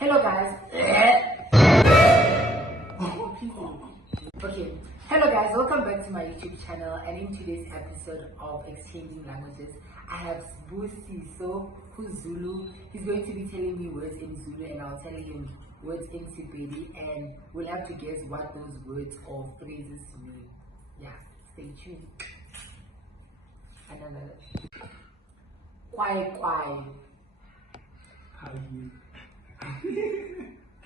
Hello guys. Okay. Hello guys, welcome back to my YouTube channel, and in today's episode of Exchanging Languages, I have Sibusiso, who's Zulu. He's going to be telling me words in Zulu and I'll tell him words in Sepedi, and we'll have to guess what those words or phrases mean. Yeah, stay tuned. Another. Kwai kwai. How you?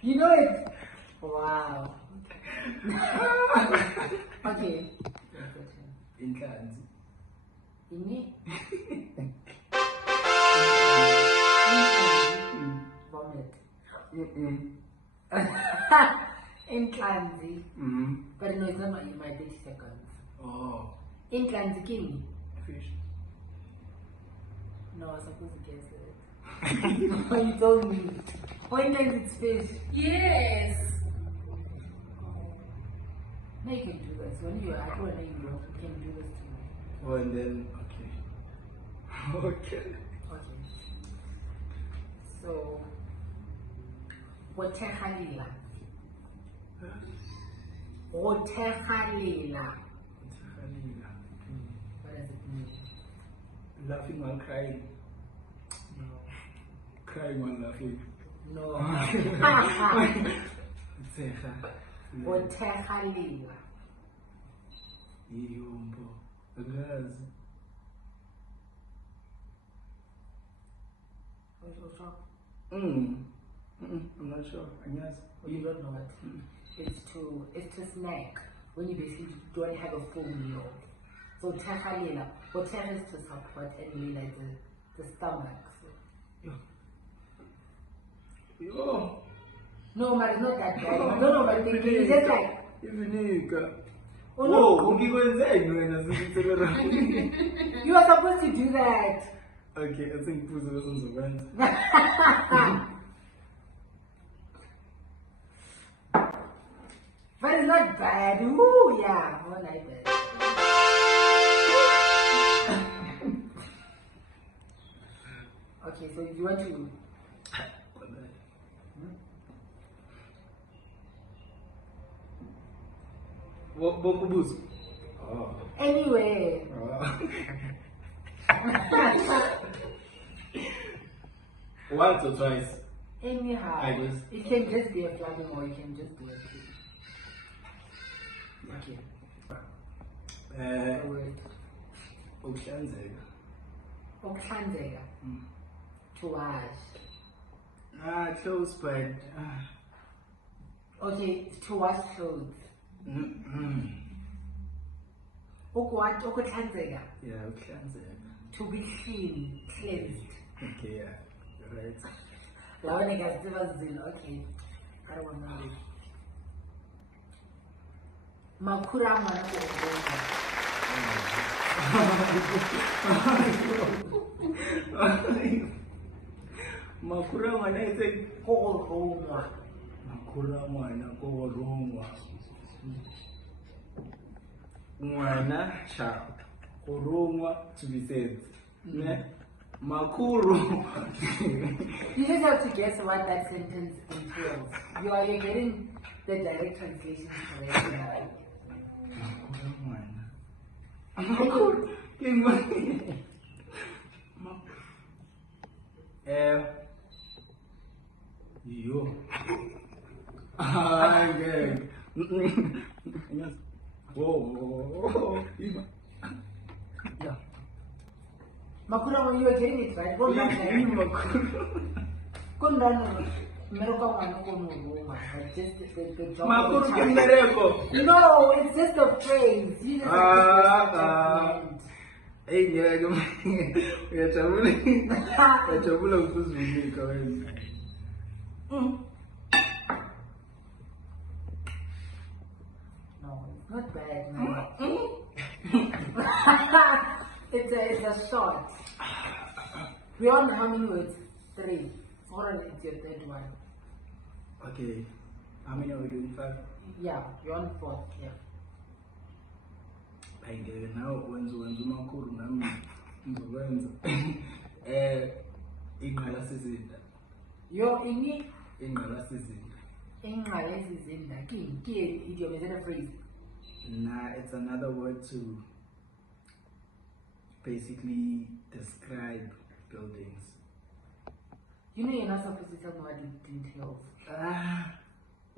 You know it? Wow. Okay. Inhlanzi. Ini? Vomit. Inhlanzi. But no, it's not my 30 seconds. Oh. Inhlanzi kini? Fish. No, I was supposed to guess it. No, you told me. Oh, inhlanzi it's fish. Yes. Now you can do this. When you're at work, you can do this to me. Oh, and then, okay. Okay. Okay. So, Wotehalila. Wotehalila. What does it mean? Laughing while crying. No. Crying while laughing. No. Wotehalila. Yumbo. Agazi. I'm not sure. Yes. You don't know what? It's to snack when you basically don't have a full meal. So tehalila, what is to support and lila the stomach. So. Yo. No, but it's not that bad. No, but it's just like. Oh no! You are supposed to do that. Okay, I think Puzo was on the But it's not bad. Ooh, yeah, more like that. Okay, so you want to. Bokubuzo. Oh. Anyway. Once or twice. Anyhow, it can just be a flapping or you can just do it. Okay. Word. Ukuhlanzeka. Ukuhlanzeka. To wash. Close, but. Okay, to wash clothes. Ukuhlanzeka. Yeah, ukuhlanzeka. To be clean, cleansed. Okay, yeah, you're right. Okay, I don't want to know. Makura Makura mana ise korongwa. Makura mana korongwa. Mwana cha korongwa to be said. Makuru. You just have to guess what that sentence entails. You're getting the direct translation correct now. Makuru. Yo. Okay. Whoa. Yeah. Makura, when you are getting it right, go back there. No, it's just a phrase. You just have to hey, we are traveling. We are traveling. No, it's not bad, man. It's a short. We on how many words? 3. 4 is your third one. Okay. How many are we doing? 5? Yeah, you're on 4th, yeah. Now wenza umakhulu nami ngizokwenza iqala sizinda Yo ini Ingqalasizinda. Idiom, is it a phrase? Nah, it's another word to basically describe buildings. You know you're not supposed to tell me what it entails.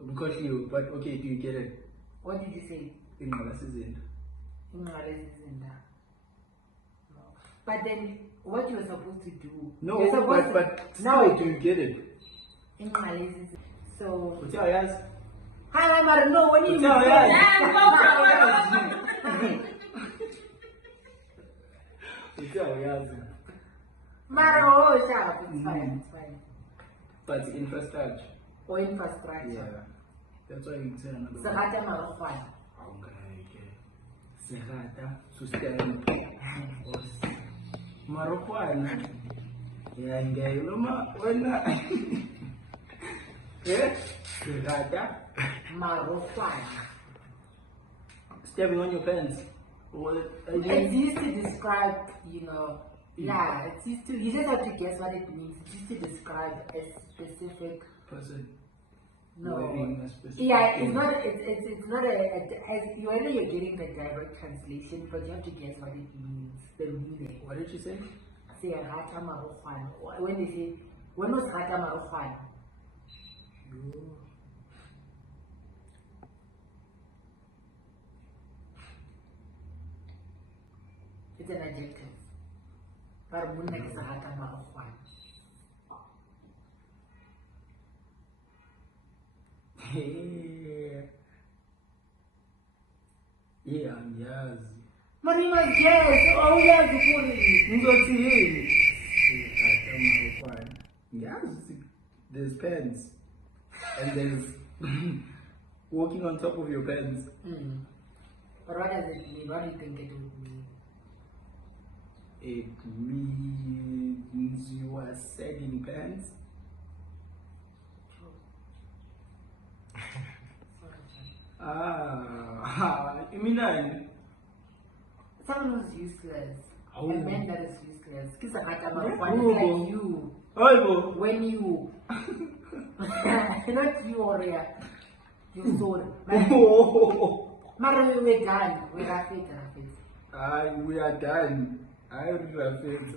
Because you, but okay, do you get it? What did you say? Ingqalasizinda. Ingqalasizinda. No. But then, what you were supposed to do? No, you're supposed but to, still, do you get it? Ingqalasizinda. So. What's your yes? Hi, Mara. No, when you. What's your yes? What's your yes? Mara, oh, sharp. It's fine. It's fine. But infrastructure. Or infrastructure. Yeah. That's why you say another Serata Marokwan. Okay. Serata, sustain. Marokwan. Yeah, Loma, when yeah, Serata. Marokwan. Stepping on your pants. It's used to describe, yeah, it's used to, you just have to guess what it means. It's used to describe a specific person. No. A specific Yeah, thing. it's not, whether you're getting the direct translation, but you have to guess what it means, the meaning. What did you say? Say, Rata Marokwan. When they say, when was Rata Marokwan? It's an adjective. Parmuna is Rata Marokwan. Yeah, yes. Marima, yes. Oh, yes, Yes, there's pens. And there's walking on top of your pens. But what does it mean? What do you think it would mean? It means you are selling pens. You mean someone who's useless. Oh. A man that is useless. It's like you. Oh, When you. Not you or you sold. Mara, we're done. We're Rafit. we are done. I Rafit.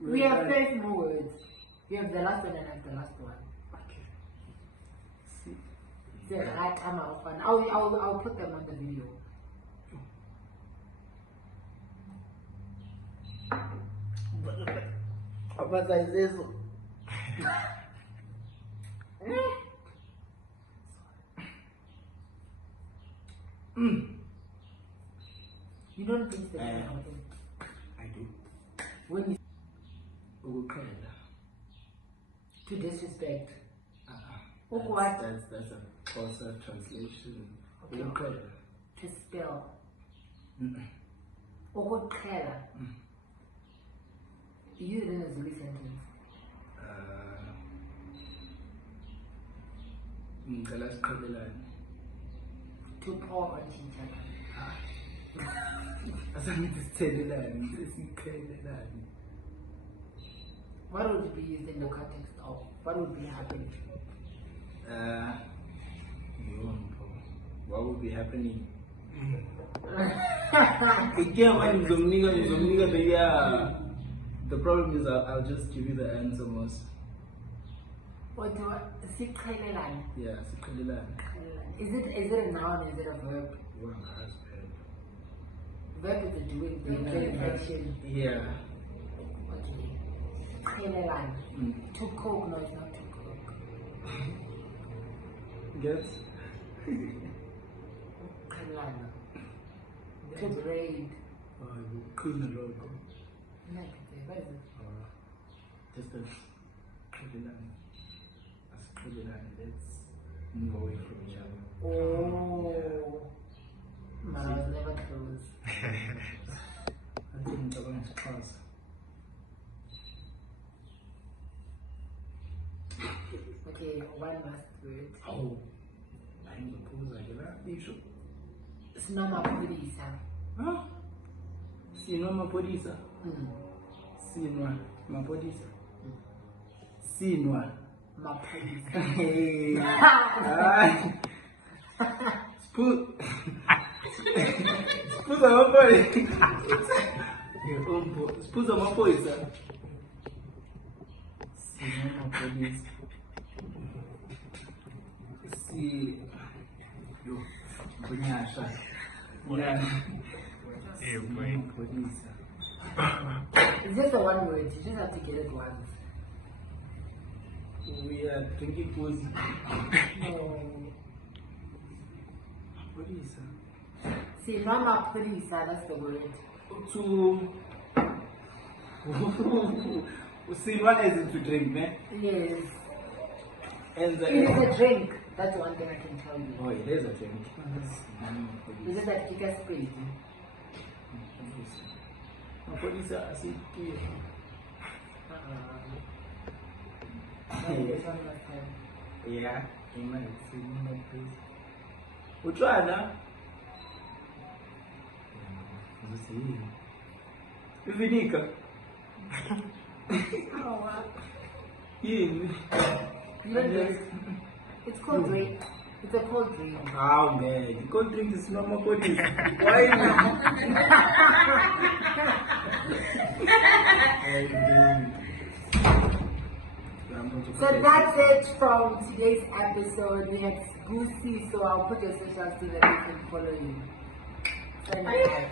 We have 5 more words. We have the last one and I have the last one. I'll put them on the video. But I say so. You don't think that I do. when you Okay. to disrespect. What? That's a closer translation. Okay. To spell. Ukuqhela. You use it in a Zulu sentence. To pour on each other. What would be used in the context of? What would be happening? What would be happening? The problem is I'll just give you the answer most. What do I see? Yeah, Is it a noun? Is it a verb? Verb is a doing thing, getting action. Yeah. Okay. To cook, no, it's not to cook. Guess? To braid. Clean the logo. What is it? Just a Kalilan. As Kalilan, let's move away from each other. Oh. But I was never close. I think I'm going to pass. Okay, one last word. Oh. I'm supposed to get that. You should. Sinoma Purisa. Huh? Sinwa Mapodisa. Sinwa Mapodisa. Sinwa my police. Hey. Spoon. Spoon on my police. Spoon on my police. See, my police. See. Yo, Bunyasha. Police. It's just a one word. You just have to get it once. We are drinking cozy. No. Police. See, Mama police, that's the word. To see what is it to drink, man? Yes. And It is a drink. That's one thing I can tell you. oh, it is a drink. Is it that you can spray? Police are asleep. This one must have. Yeah, you might see my place. Which one, huh? Vivinica. Oh, wow. In. It's cold drink. It's a cold drink. Oh man, the cold drink is normal bodies. Why not? So that's it from today's episode. We had Goosey, so I'll put your socials so that they can follow you. Sign out.